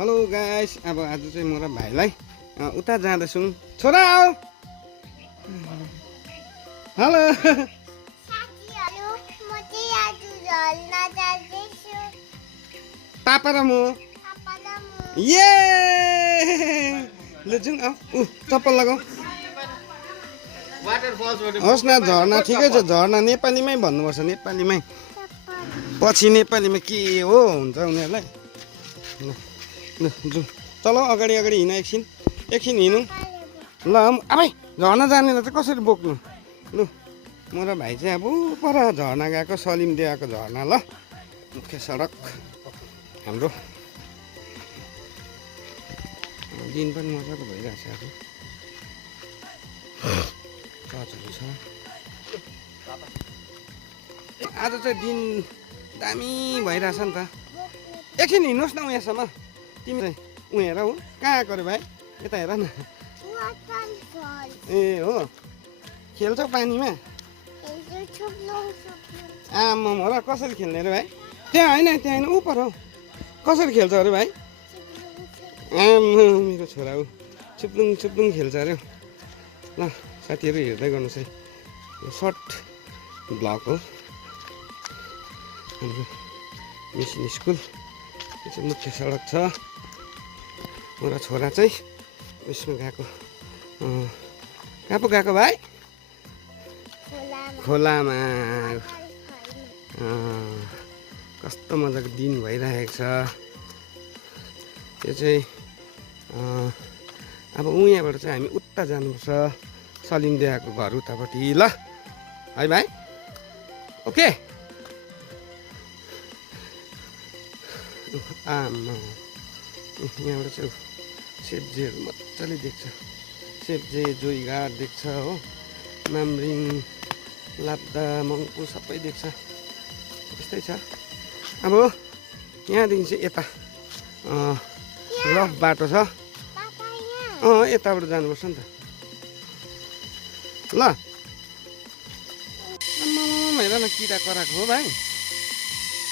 Hello guys, अब आज चाहिँ म र भाइलाई उता जाँदैछौँ। छोरा आऊ। हेलो साथीहरु, म चाहिँ आज झर्ना जाँदैछु। पापा र म पापा र म। ये ल जाउँ। आऊ चप्पल लगाऊ। होस् न, झर्ना ठिकै छ। झर्ना नेपालीमै भन्नुपर्छ, नेपालीमै। पछि नेपालीमा के हो हुन्छ उनीहरूलाई। ल जाउँ। चलो अगाडि अगाडि हिँड। एकछिन हिँडौँ। ल अब झर्ना जानेलाई चाहिँ कसरी बोक्नु? लु म र भाइ चाहिँ अब पर झर्ना गएको, सलिमदियाको झर्ना। ल मुख्य सडक हाम्रो। दिन पनि मजाको भइरहेछ। अब चर्चहरू छ। आज चाहिँ दिन दामी भइरहेछ नि त। एकछिन हिँड्नुहोस् न उहाँसम्म। तिमी चाहिँ उहाँ हेर हो कहाँ आएको रे भाइ? यता हेर न। ए हो, खेल्छौ पानीमा? आम्मा हो र, कसरी खेल्ने रे भाइ? त्यहाँ होइन, त्यहाँ होइन, ऊ पर हौ। कसरी खेल्छ अरे भाइ? आम्मा मेरो छोरा हो, छुप्लुङ छुप्लुङ खेल्छ अरे। ल साथीहरू हेर्दै गर्नुहोस् है, यो सर्ट ब्लग हो हाम्रो मिसन स्कुल। यो चाहिँ मुख्य सडक छ। म र छोरा चाहिँ उयसमा गएको। कहाँ पो गएको भाइ? खोलामा। कस्तो मजाको दिन भइरहेको छ। यो चाहिँ अब उहाँबाट चाहिँ हामी उता जानुपर्छ, सलिमदियाको घर उतापट्टि। ल है भाइ, ओके। आमा यहाँबाट चाहिँ सेब्जेहरू मजाले देख्छ। सेब्जे, जोइघाट देख्छ हो, मामरिङ, लाप्दा, मङ्पु सबै देख्छ। यस्तै छ। अब यहाँदेखि चाहिँ यता रफ बाटो छ। यताबाट जानुपर्छ नि त। ल हेर न, किरा कराएको हो भाइ।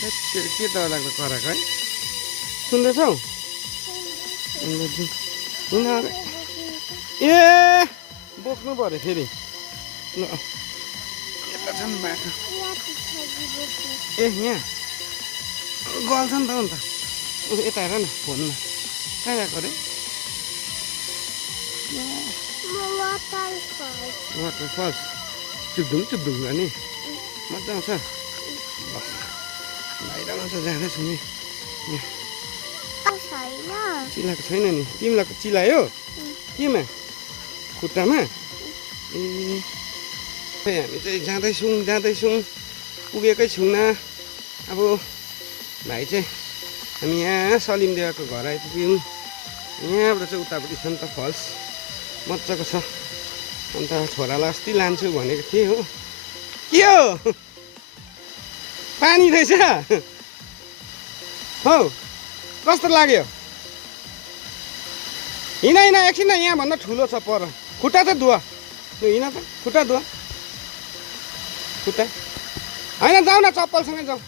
के डरलाग्दो कराएको है। सुन्दैछौ? ए बोक्नु पऱ्यो फेरि। ल यता छ नि बाटो। ए यहाँ गल्छ नि त अन्त। यता हेर न फोनमा, कहाँ गएको अरे? वाटरफल्स। चुप्दुङ चुप्दुङ जाने मजा आउँछ। बस बाहिरमा त जाँदैछु नि। चिलाएको छैन नि। तिमीलाई चिलायो? केमा? खुट्टामा? ए हामी चाहिँ जाँदैछौँ। पुगेकै छौँ। अब भाइ चाहिँ हामी यहाँ सलिमदियाको घर आइपुग्यौँ। यहाँबाट चाहिँ उतापट्टि छ नि त फल्स, मजाको छ। अन्त छोरालाई अस्ति लान्छु भनेको थिएँ हो। के हो, पानी रहेछ हौ? कस्तो लाग्यो? हिँड एकछिन, यहाँभन्दा ठुलो छ पर। खुट्टा चाहिँ धुवा, हिँड त, खुट्टा धुवा। खुट्टा होइन, जाऊ न, चप्पलसँगै जाऊ।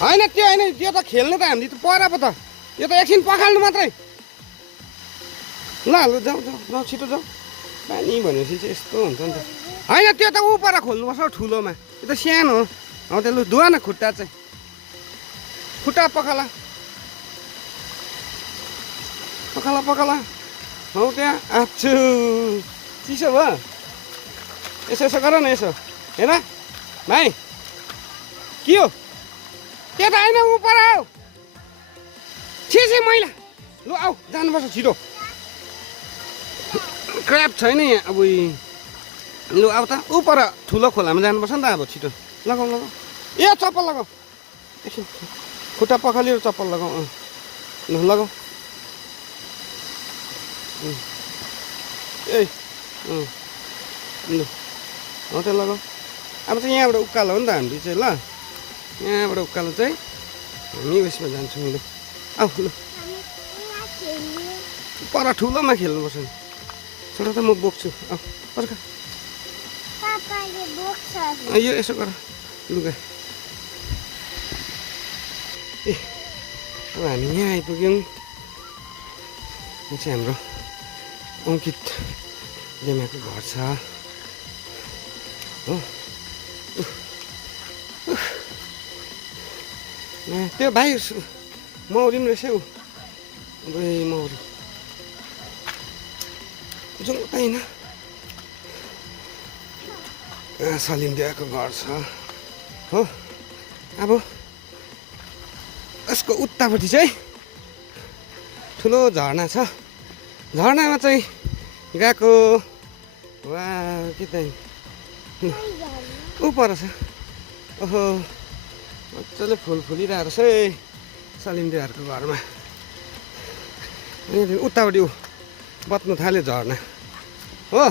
होइन त्यो होइन, त्यो त खेल्ने त हामी त पर पो त। यो त एकछिन पखाल्नु मात्रै। ल जाऊ छिटो जाऊ। पानी भनेपछि चाहिँ यस्तो हुन्छ नि त। होइन त्यो त ऊ पर खोल्नुपर्छ ठुलोमा, यो त सानो हो। हौ त्यो लु धुवा न खुट्टा चाहिँ। खुट्टा पखाला हौ त्यहाँ। आछु चिसो भयो। यसो गर न, यसो हेर भाइ। के हो? त्यो त होइन, ऊ पर आऊ। छिसी मैला। लु आऊ, जानुपर्छ छिटो। क्र्याप छैन यहाँ। अब लु आऊ त, ऊ पर ठुलो खोलामा जानुपर्छ नि त। अब छिटो लगाऊ। ए चप्पल लगाऊ। एकछिन खुट्टा पखालियो, चप्पल लगाऊ। ल लगाऊ। ए लु हौ त्यो लगाऊ। अब चाहिँ यहाँबाट उकालो हो नि त हामी चाहिँ। ल यहाँबाट उकालो चाहिँ हामी उयसमा जान्छौँ। लु आऊ। लु पर ठुलोमा खेल्नुपर्छ नि। छोरा त म बोक्छु। आऊ पर्ख। यो यसो गर लुगा। ए अब हामी यहाँ आइपुग्यौँ। यो चाहिँ हाम्रो अङ्कित लेमाको घर छ हो। त्यो भाइ मौरी पनि रहेछ ऊ। अबे मौरी जाउँ त होइन। सलिमदियाको घर छ हो। अब यसको उतापट्टि चाहिँ ठुलो झरना छ। झरनामा चाहिँ गएको वा के त ऊ पर छ। ओहो मजाले फुल फुलिरहेको छ है सलिमदियाहरूको घरमा। यहाँदेखि उतापट्टि ऊ बत्नु थाल्यो झरना हो।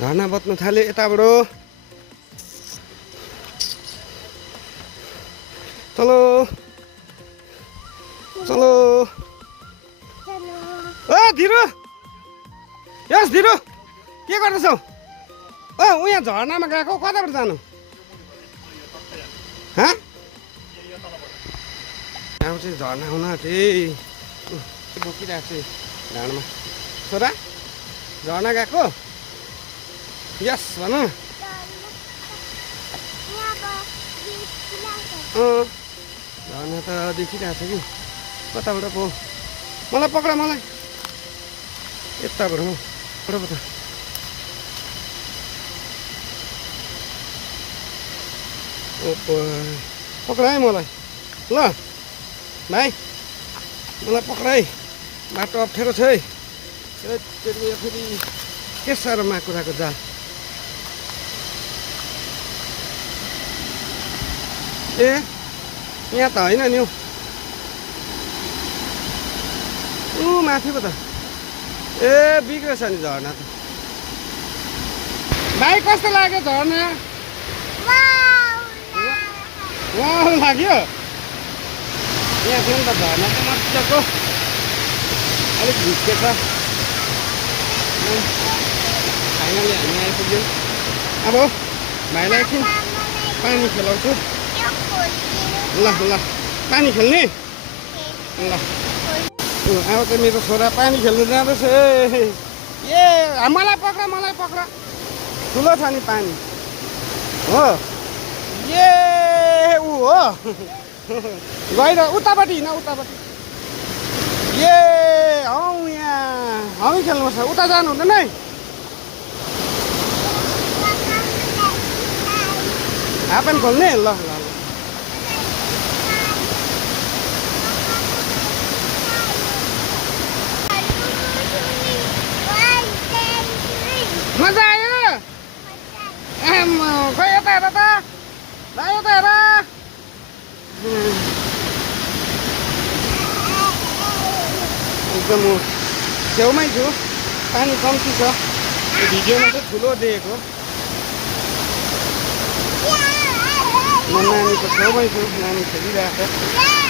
झरना बत्नु थाल्यो यताबाट। चलो चलो ओ धिरो यस धिरो के गर्दैछौ? ओ उहाँ झरनामा गएको कताबाट जानु? अब चाहिँ झरना आउन आँटे बोकिरहेको छु ढाडमा। छोरा झरना गएको यस भन। झरना त देखिरहेको छ कि कताबाट पो। मलाई पक्रा मलाई यताबाट हो कताबाट। पक्रा है मलाई ल भाइ मलाई पक्रा है। बाटो अप्ठ्यारो छ है। फेरि के साह्रो माकुराको जाल। ए यहाँ त होइन नि ऊ माथि पो त। ए बिग्रेछ नि झरना त। भाइ कस्तो लाग्यो झरना? वाउ लाग्यो। यहाँ थियो नि त झरना त मजाको अलिक भिस्केछ। फाइनली हामी आइपुग्यौँ। अब भाइलाई एकछिन पानी खेलाउँछु। ल ल पानी खेल्ने ल। अब त मेरो छोरा पानी खेल्नु जाँदैछ। ए मलाई पक्रा ठुलो छ नि पानी हो। ए ऊ हो गएर उतापट्टि हिँड उतापट्टि। ए हौ यहाँ हामी खेल्नुपर्छ। उता जानु हुँदैन है। हाफ प्यान्ट खोल्ने ल ल ल। मजा आयो? खै यता हेर त ल यता हेर। एकदम छेउमै छु। पानी कम्ती छ। भिडियोमा चाहिँ ठुलो देखेको। म नानीको छेउमै छु। नानी खेलिरहेको छ।